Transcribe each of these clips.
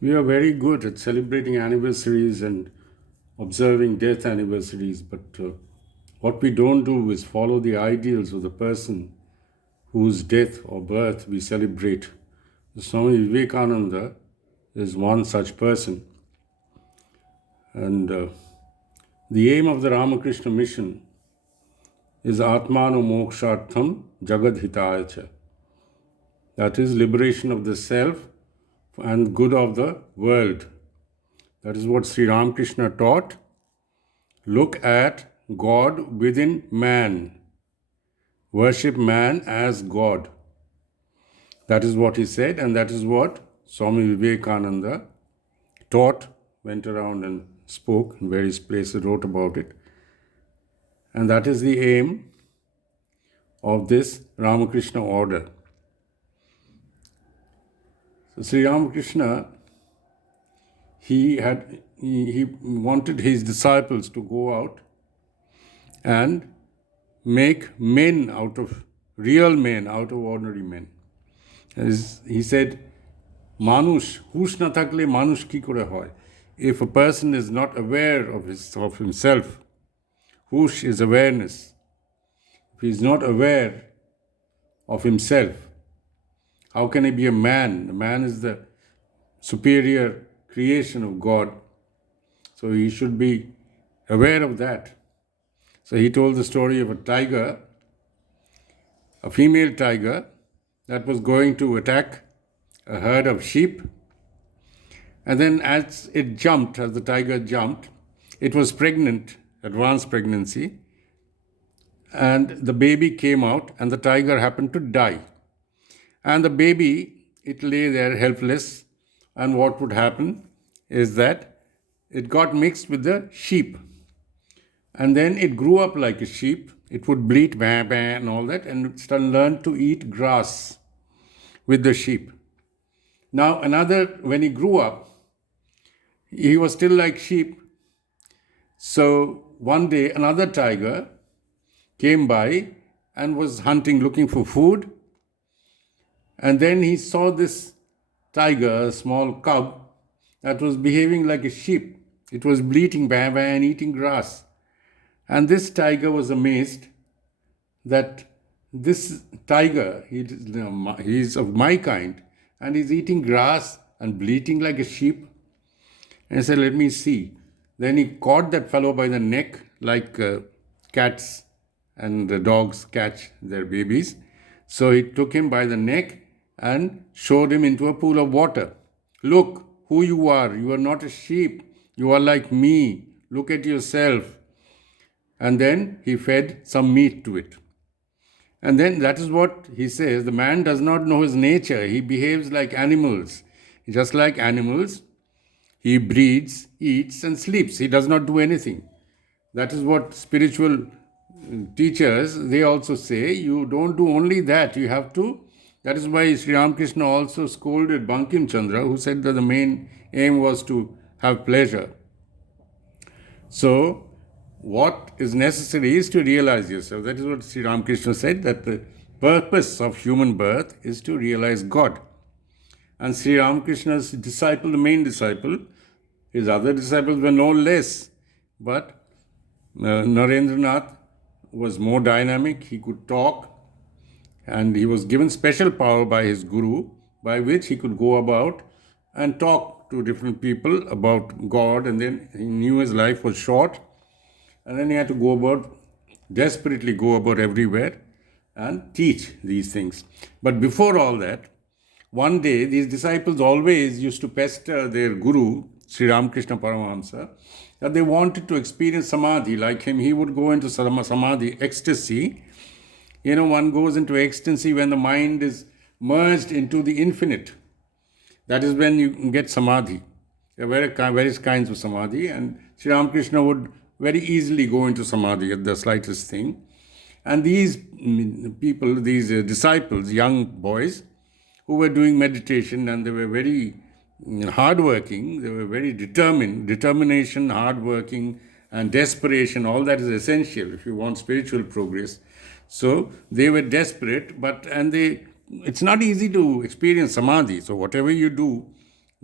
We are very good at celebrating anniversaries and observing death anniversaries, but what we don't do is follow the ideals of the person whose death or birth we celebrate. Swami Vivekananda is one such person, and the aim of the Ramakrishna mission is Atmano Mokshartham Jagadhitaya cha. That is liberation of the self and good of the world. That is what Sri Ramakrishna taught. Look at God within man. Worship man as God. That is what he said, and that is what Swami Vivekananda taught, went around and spoke in various places, wrote about it. And that is the aim of this Ramakrishna order. So Sri Ramakrishna, he wanted his disciples to go out and make men out of real men, out of ordinary men. As he said, Manush, hush na thakle manush ki kore hoy. If a person is not aware of himself, hush is awareness. If he is not aware of himself, how can he be a man? The man is the superior creation of God. So he should be aware of that. So he told the story of a tiger, a female tiger, that was going to attack a herd of sheep. And then as the tiger jumped, it was pregnant, advanced pregnancy, and the baby came out and the tiger happened to die. And the baby, it lay there helpless, and what would happen is that it got mixed with the sheep. And then it grew up like a sheep. It would bleat, bah, bah, and all that, and it learned to eat grass with the sheep. Now, when he grew up, he was still like sheep. So one day, another tiger came by and was hunting, looking for food. And then he saw this tiger, a small cub, that was behaving like a sheep. It was bleating, bah, bah, and eating grass. And this tiger was amazed that this tiger, he's of my kind, and he's eating grass and bleating like a sheep. And he said, let me see. Then he caught that fellow by the neck, like cats and the dogs catch their babies. So he took him by the neck and showed him into a pool of water. Look who you are. You are not a sheep. You are like me. Look at yourself. And then he fed some meat to it. And then that is what he says. The man does not know his nature. He behaves like animals. Just like animals, he breeds, eats, and sleeps. He does not do anything. That is what spiritual teachers, they also say. You don't do only that. You have to. That is why Sri Ramakrishna also scolded Bankim Chandra, who said that the main aim was to have pleasure. So, what is necessary is to realize yourself. That is what Sri Ramakrishna said, that the purpose of human birth is to realize God. And Sri Ramakrishna's disciple, the main disciple, his other disciples were no less. But Narendranath was more dynamic, he could talk, and he was given special power by his guru, by which he could go about and talk to different people about God. And then he knew his life was short. And then he had to desperately go about everywhere and teach these things. But before all that, one day these disciples always used to pester their guru, Sri Ramakrishna Paramahamsa, that they wanted to experience samadhi like him. He would go into samadhi, ecstasy. One goes into ecstasy when the mind is merged into the infinite. That is when you get samadhi. There are various kinds of samadhi, and Sri Ramakrishna would very easily go into samadhi at the slightest thing. And these people, these disciples, young boys, who were doing meditation, and they were very hardworking, they were very determination, hardworking, and desperation, all that is essential if you want spiritual progress. So they were desperate, it's not easy to experience samadhi. So whatever you do,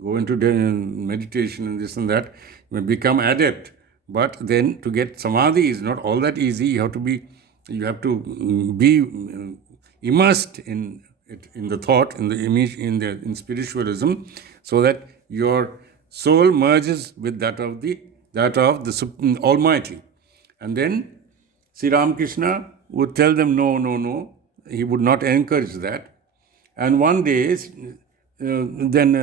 go into meditation and this and that, you may become adept. But then to get samadhi is not all that easy. You have to be immersed in it, in the thought, in the image, in spiritualism, so that your soul merges with that of the Almighty. And then Sri Ramakrishna would tell them, no, no, no. He would not encourage that. And one day, then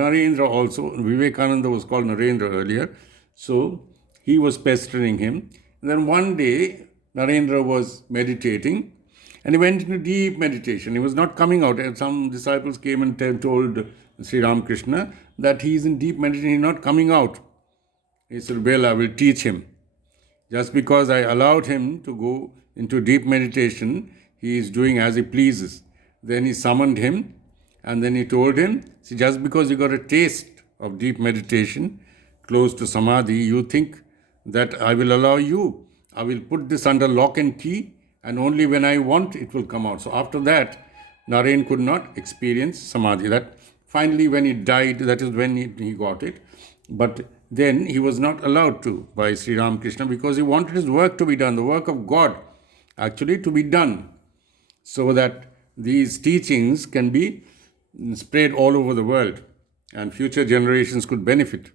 Narendra also, Vivekananda was called Narendra earlier, so he was pestering him. And then one day, Narendra was meditating, and he went into deep meditation. He was not coming out. And some disciples came and told Sri Ramakrishna that he is in deep meditation, he is not coming out. He said, well, I will teach him. Just because I allowed him to go into deep meditation, he is doing as he pleases. Then he summoned him, and then he told him, see, just because you got a taste of deep meditation, close to samadhi, you think that I will allow you. I will put this under lock and key, and only when I want, it will come out. So after that, Naren could not experience samadhi. That finally, when he died, that is when he got it. But then he was not allowed to by Sri Ramakrishna, because he wanted his work to be done, the work of God actually to be done, so that these teachings can be spread all over the world and future generations could benefit.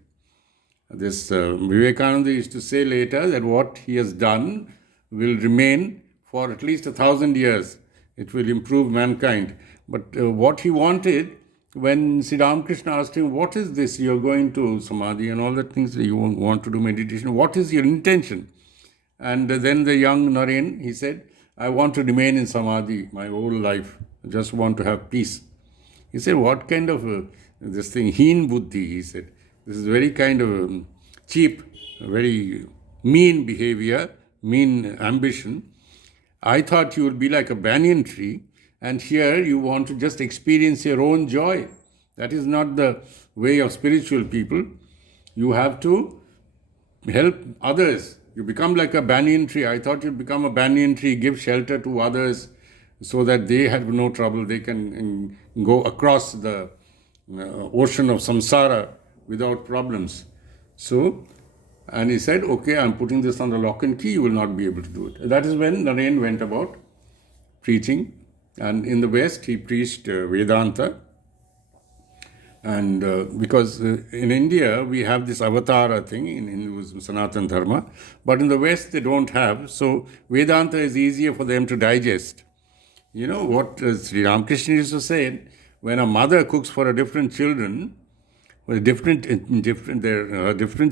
This Vivekananda used to say later that what he has done will remain for at least 1,000 years. It will improve mankind. But what he wanted, when Sri Ramakrishna asked him, what is this, you're going to samadhi and all that things, you want to do meditation, what is your intention? And then the young Naren, he said, I want to remain in samadhi my whole life. I just want to have peace. He said, what kind of this thing, heen buddhi, he said. This is very kind of cheap, very mean behavior, mean ambition. I thought you would be like a banyan tree, and here you want to just experience your own joy. That is not the way of spiritual people. You have to help others. You become like a banyan tree. I thought you'd become a banyan tree, give shelter to others so that they have no trouble. They can go across the ocean of samsara without problems. So, and he said, okay, I'm putting this on the lock and key, you will not be able to do it. That is when Naren went about preaching. And in the West, he preached Vedanta. And because in India, we have this avatara thing in Hinduism, Sanatana Dharma, but in the West, they don't have. So Vedanta is easier for them to digest. You know what Sri Ramakrishna used to say, when a mother cooks for a different children, different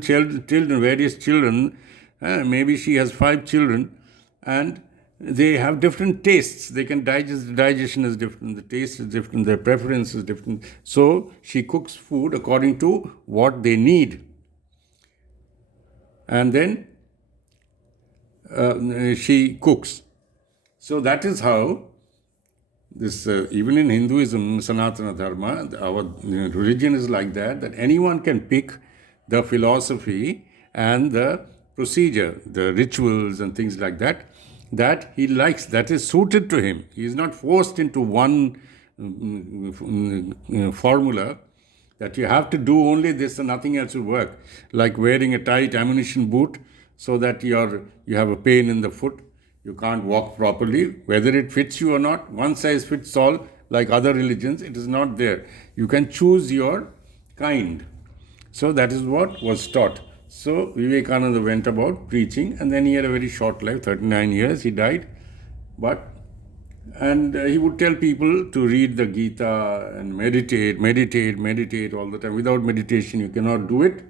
children, various children, maybe she has 5 children, and they have different tastes. They can digest, the digestion is different, the taste is different, their preference is different. So she cooks food according to what they need. And then she cooks. So that is how this, even in Hinduism, Sanatana Dharma, our religion is like that anyone can pick the philosophy and the procedure, the rituals and things like that he likes, that is suited to him. He is not forced into one formula that you have to do only this and nothing else will work. Like wearing a tight ammunition boot so that you have a pain in the foot. You can't walk properly. Whether it fits you or not, one size fits all, like other religions, it is not there. You can choose your kind. So that is what was taught. So Vivekananda went about preaching, and then he had a very short life, 39 years, he died. And he would tell people to read the Gita and meditate all the time. Without meditation, you cannot do it.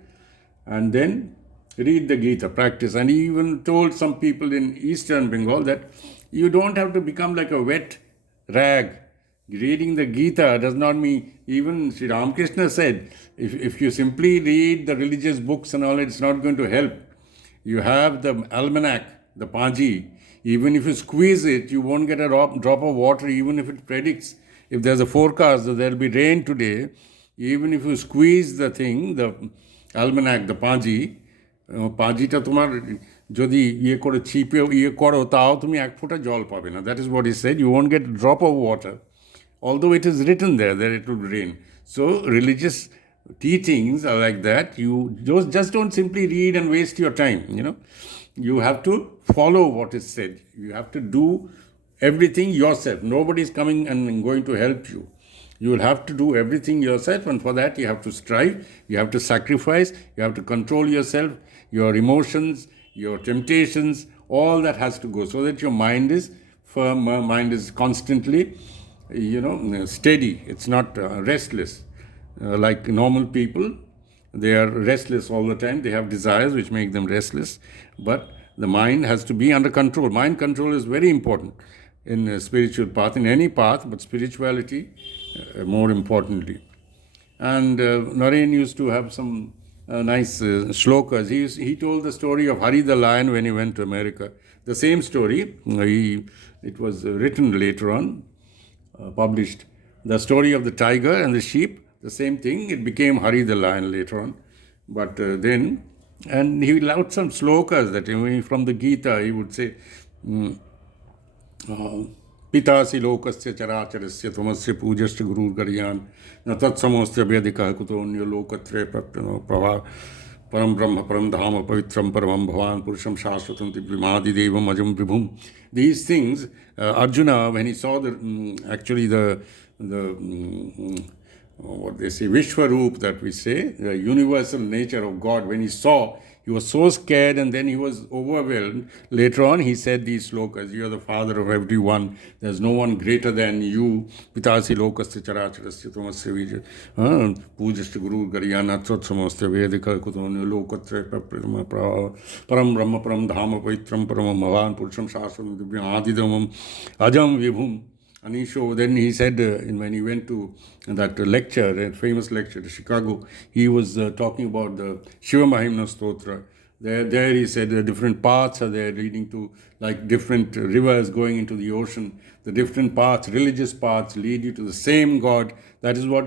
And then read the Gita, practice. And he even told some people in Eastern Bengal that you don't have to become like a wet rag. Reading the Gita does not mean, even Sri Ramakrishna said, if you simply read the religious books and all, it's not going to help. You have the almanac, the Panji. Even if you squeeze it, you won't get a drop of water, even if it predicts. If there's a forecast that there will be rain today, even if you squeeze the thing, the almanac, the Panji, পাঁজিটা তোমার যদি করে ছিপে করো তাও তুমি এক ফোঁটা জল পাবে না. That is what he said. You won't get a drop of water, although it is written there that it will rain. So religious teachings are like that. You just don't simply read and waste your time. You have to follow what is said. You have to do everything yourself. Nobody is coming and going to help you. You will have to do everything yourself, and for that you have to strive, you have to sacrifice, you have to control yourself, your emotions, your temptations, all that has to go, so that your mind is firm, mind is constantly, steady. It's not restless. Like normal people, they are restless all the time. They have desires which make them restless. But the mind has to be under control. Mind control is very important in a spiritual path, in any path, but spirituality more importantly. And Naren used to have some nice shlokas. He told the story of Hari the lion when he went to America. The same story, it was written later on, published. The story of the tiger and the sheep, the same thing. It became Hari the lion later on. But and he allowed some slokas that from the Gita, he would say, पितासि लोकस्य चराचरस्य त्वमस्य पूज्यश्च गुरुर्गरीयान् न तत्समोऽस्ति व्यधिकः कुतोऽन्यो लोकत्रये प्रभा परम ब्रह्म परम धाम पवित्रम परमं भवान् पुरुषं शाश्वतं दिव्यमादिदेवम् अजं विभुम्. These things, Arjuna, when he saw the what they say, Vishwaroop, that we say, the universal nature of God, when he saw, he was so scared, and then he was overwhelmed. Later on, he said these slokas: "You are the father of everyone. There's no one greater than you. Pitasi lokasya characharasya tamasya vijay. Pujashya guru garyana tsotsamosya vedika kutonyo lokatre param brahma param dhama paitram paramam bhavan purusham shasvam divyam adidamam ajam vibhum." Anisho, then he said, when he went to that lecture, a famous lecture to Chicago, he was talking about the Shiva Mahimna Stotra. There he said the different paths are there leading to, like different rivers going into the ocean. The different paths, religious paths, lead you to the same God. That's what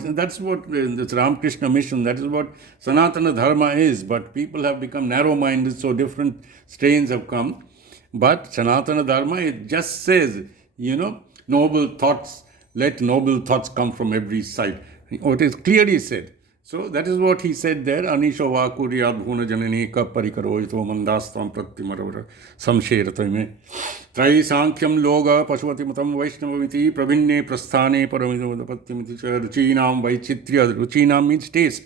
this Ramakrishna mission, that is what Sanatana Dharma is. But people have become narrow-minded, so different strains have come. But Sanatana Dharma, it just says, noble thoughts, let noble thoughts come from every side. It is clearly said. So that is what he said there. Anisho vakuri adbhuna janani ka parikaro ito mandastam prattimaravara samsheratame. Trai sankyam loga pashuvati matam vaishnavamiti pravinne prasthane paramidavadapattimiti ruchinam vaichitriya. Ruchinam means taste.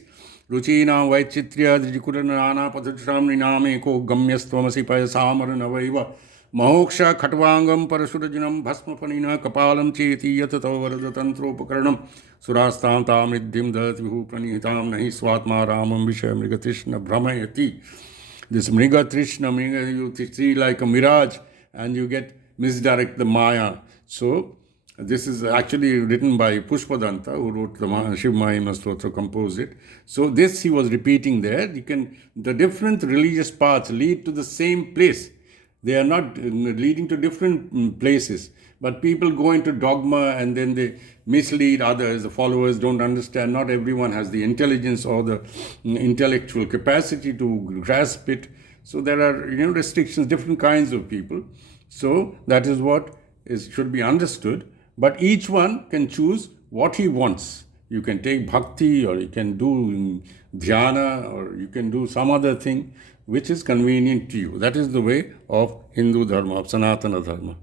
Ruchinam vaichitriya drijikurana padhushram niname ko gamyastvamasi payasamar navaiva. Moksha khatvangam parashurajinam bhasmapaniना कपालम चेति यत तव वरद तंत्रोपकरणम सुरास्तां तामृद्धिम दहति विभु प्रणीताम नहीं स्वात्मा रामम विषय मृगतृष्ण भ्रमयति. This mriga you see like a mirage, and you get misdirect the Maya. So this is actually written by Pushpadanta, who wrote the Shiv Mahimna Stotra, composed it. So this he was repeating there. The different religious paths lead to the same place. They are not leading to different places, but people go into dogma and then they mislead others. The followers don't understand. Not everyone has the intelligence or the intellectual capacity to grasp it. So there are restrictions, different kinds of people. So that is what should be understood. But each one can choose what he wants. You can take bhakti, or you can do dhyana, or you can do some other thing which is convenient to you. That is the way of Hindu Dharma, of Sanatana Dharma.